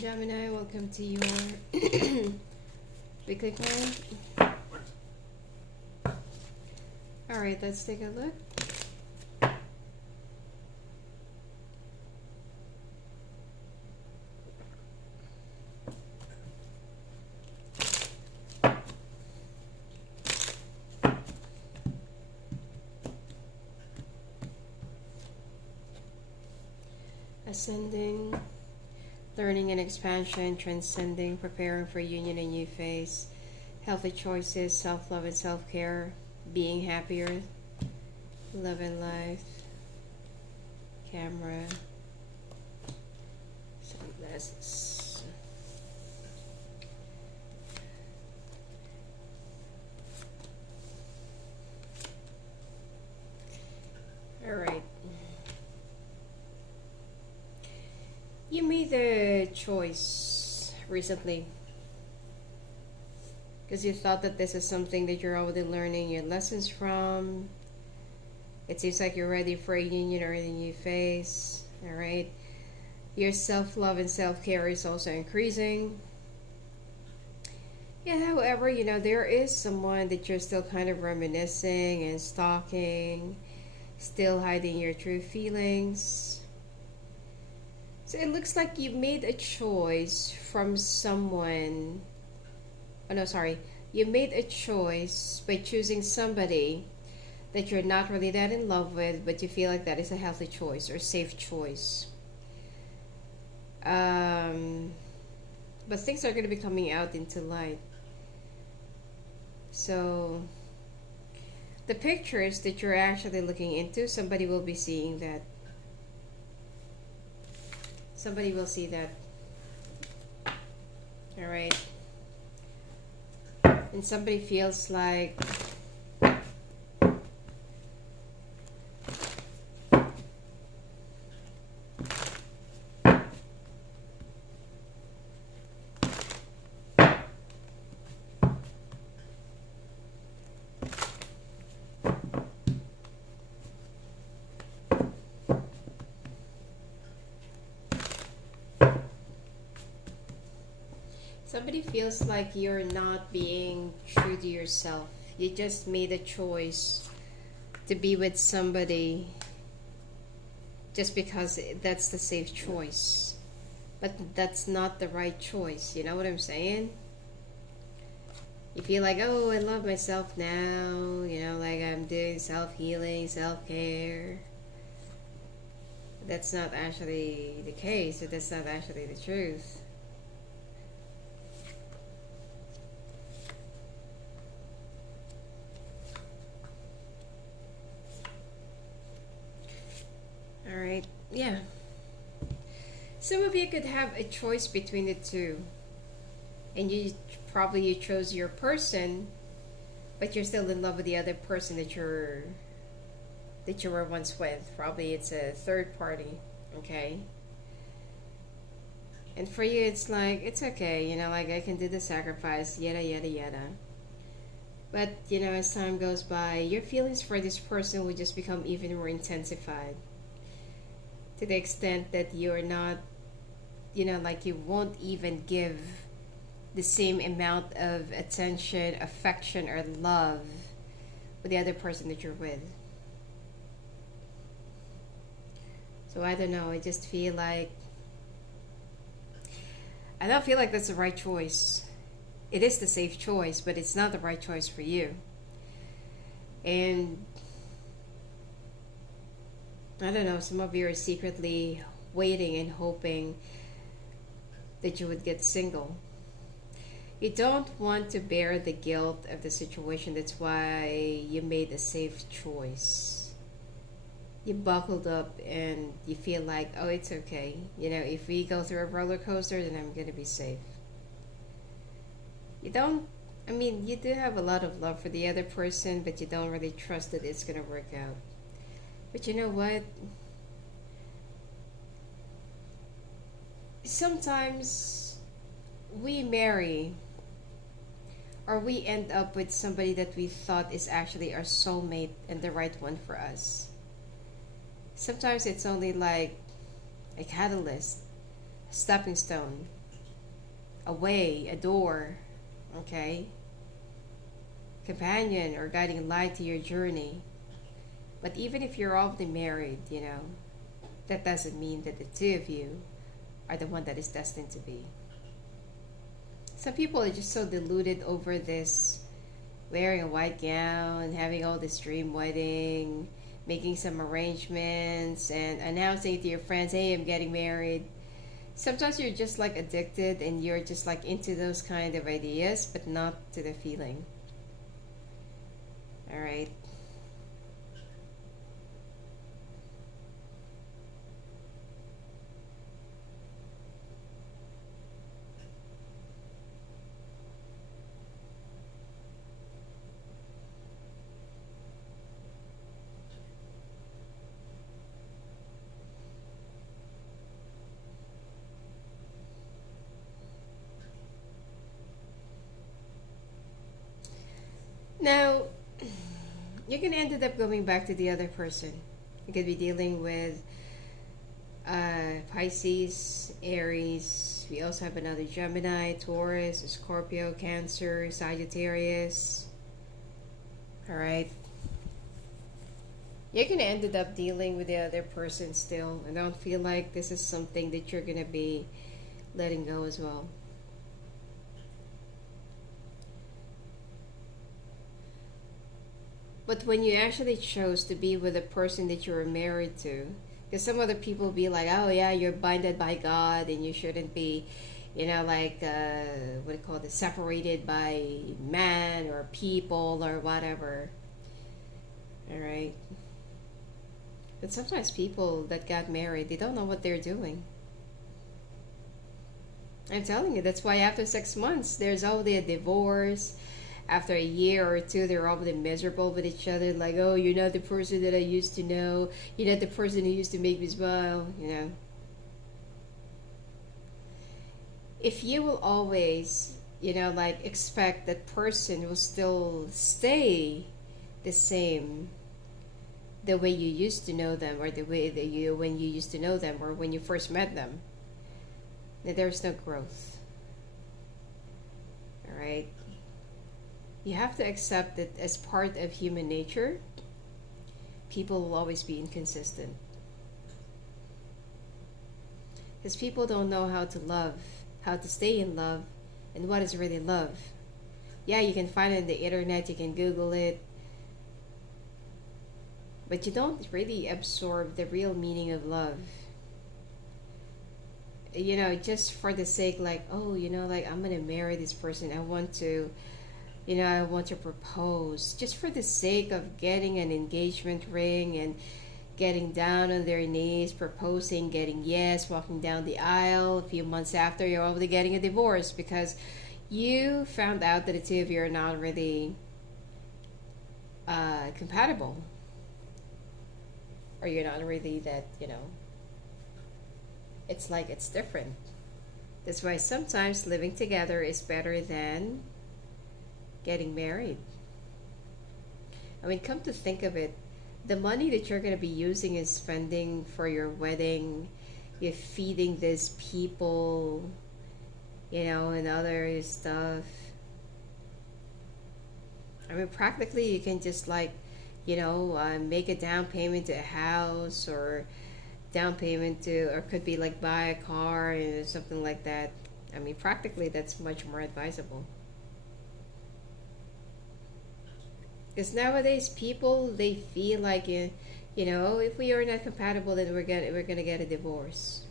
Gemini, welcome to your weekly plan. Alright, let's take a look. Ascending, learning and expansion, transcending, preparing for union and new phase, healthy choices, self-love and self-care, being happier, love and life, camera, sunglasses. All right. You made a choice recently because you thought that this is something that you're already learning your lessons from. It seems like you're ready for a union or a new phase. All right. Your self-love and self-care is also increasing. Yeah, however, there is someone that you're still kind of reminiscing and stalking, still hiding your true feelings. So it looks like you made a choice from someone. Oh no, sorry. You made a choice by choosing somebody that you're not really that in love with, but you feel like that is a healthy choice or safe choice. But things are going to be coming out into light. So the pictures that you're actually looking into, somebody will be seeing that. Somebody will see that. All right. And somebody feels like somebody feels like you're not being true to yourself. You just made a choice to be with somebody just because that's the safe choice. But that's not the right choice. You know what I'm saying? You feel like, oh, I love myself now. Like I'm doing self-healing, self-care. That's not actually the case. Or that's not actually the truth. Alright, yeah. Some of you could have a choice between the two. And you chose your person, but you're still in love with the other person that you were once with. Probably it's a third party, okay? And for you it's like, it's okay, like I can do the sacrifice, yada yada yada. But, as time goes by, your feelings for this person will just become even more intensified. To the extent that you're not, like you won't even give the same amount of attention, affection, or love with the other person that you're with. So I don't know, I just feel like, I don't feel like that's the right choice. It is the safe choice, but it's not the right choice for you. And I don't know, some of you are secretly waiting and hoping that you would get single. You don't want to bear the guilt of the situation. That's why you made a safe choice. You buckled up and you feel like, oh, it's okay. If we go through a roller coaster, then I'm going to be safe. You do have a lot of love for the other person, but you don't really trust that it's going to work out. But you know what? Sometimes we marry or we end up with somebody that we thought is actually our soulmate and the right one for us. Sometimes it's only like a catalyst, a stepping stone. a way, a door, okay? Companion or guiding light to your journey. But even if you're already married, that doesn't mean that the two of you are the one that is destined to be. Some people are just so deluded over this wearing a white gown, having all this dream wedding, making some arrangements, and announcing to your friends, hey, I'm getting married. Sometimes you're just like addicted and you're just like into those kind of ideas, but not to the feeling. All right. Now, you can end up going back to the other person. You could be dealing with Pisces, Aries. We also have another Gemini, Taurus, Scorpio, Cancer, Sagittarius. All right. You're gonna end up dealing with the other person still, and don't feel like this is something that you're gonna be letting go as well. But when you actually chose to be with the person that you were married to, because some other people be like, oh yeah, you're binded by God and you shouldn't be, like, what do you call it, separated by man or people or whatever. All right. But sometimes people that got married, they don't know what they're doing. I'm telling you, that's why after 6 months, there's already a divorce. After a year or two, they're already miserable with each other. Like, oh, you're not the person that I used to know. You're not the person who used to make me smile. If you will always, like expect that person will still stay the same the way you used to know them, or the way that when you used to know them, or when you first met them, then there's no growth. All right. You have to accept that as part of human nature, people will always be inconsistent. Because people don't know how to love, how to stay in love, and what is really love. Yeah, you can find it on the internet, you can Google it, but you don't really absorb the real meaning of love. Just for the sake, like, oh, like, I'm gonna marry this person, I want to propose, just for the sake of getting an engagement ring and getting down on their knees, proposing, getting yes, walking down the aisle. A few months after, you're already getting a divorce because you found out that the two of you are not really compatible, or you're not really that, it's like it's different. That's why sometimes living together is better than getting married. I mean, come to think of it, the money that you're going to be using and spending for your wedding, you're feeding these people, and other stuff. I mean, practically, you can just like, make a down payment to a house, or down payment to, or could be like buy a car and something like that. I mean, practically, that's much more advisable. Because nowadays people, they feel like, if we are not compatible, then we're gonna get a divorce.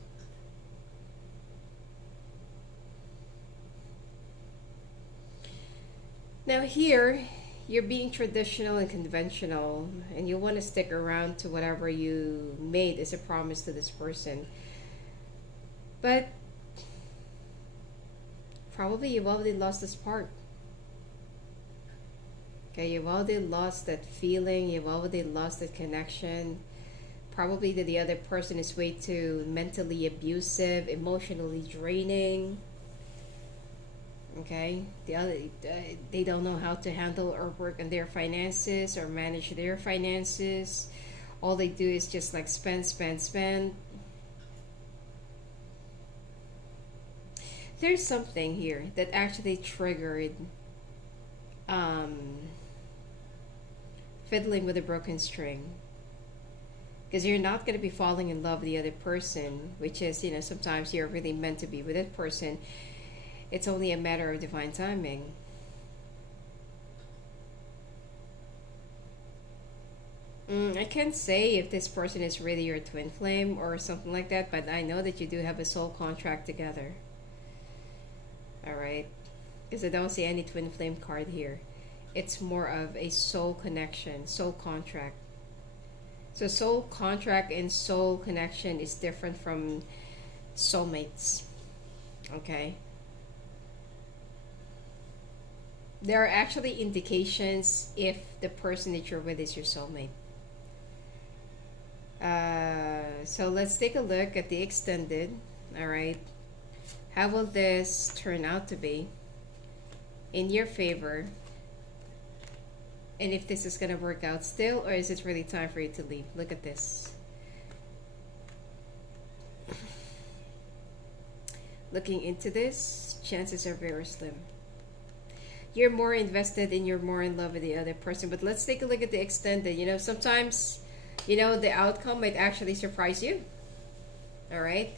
Now here, you're being traditional and conventional, and you want to stick around to whatever you made as a promise to this person. But probably you've already lost this part. Okay, you've already lost that feeling, you've already lost that connection. Probably that the other person is way too mentally abusive, emotionally draining. Okay, they don't know how to handle or work on their finances or manage their finances. All they do is just like spend, spend, spend. There's something here that actually triggered um, fiddling with a broken string. Because you're not going to be falling in love with the other person, which is, sometimes you're really meant to be with that person. It's only a matter of divine timing. I can't say if this person is really your twin flame or something like that, but I know that you do have a soul contract together. Alright? Because I don't see any twin flame card here. It's more of a soul connection, soul contract. So, soul contract and soul connection is different from soulmates. Okay? There are actually indications if the person that you're with is your soulmate. So let's take a look at the extended. All right, how will this turn out to be in your favor, and if this is gonna work out still, or is it really time for you to leave? Look at this. Looking into this, chances are very slim. You're more invested and you're more in love with the other person. But let's take a look at the extended. Sometimes the outcome might actually surprise you. All right.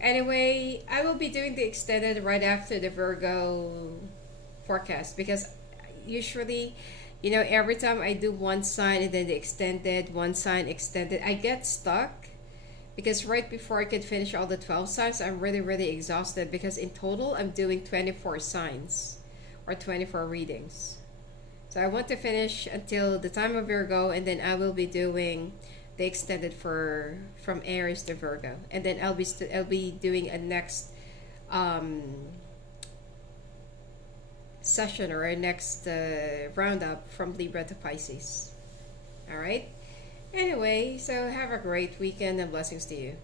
Anyway, I will be doing the extended right after the Virgo forecast, because usually, every time I do one sign and then the extended, one sign extended, I get stuck, because right before I could finish all the 12 signs, I'm really, really exhausted, because in total, I'm doing 24 signs or 24 readings. So I want to finish until the time of Virgo, and then I will be doing the extended from Aries to Virgo, and then I'll be doing a next session, or a next roundup from Libra to Pisces. All right. Anyway, so have a great weekend and blessings to you.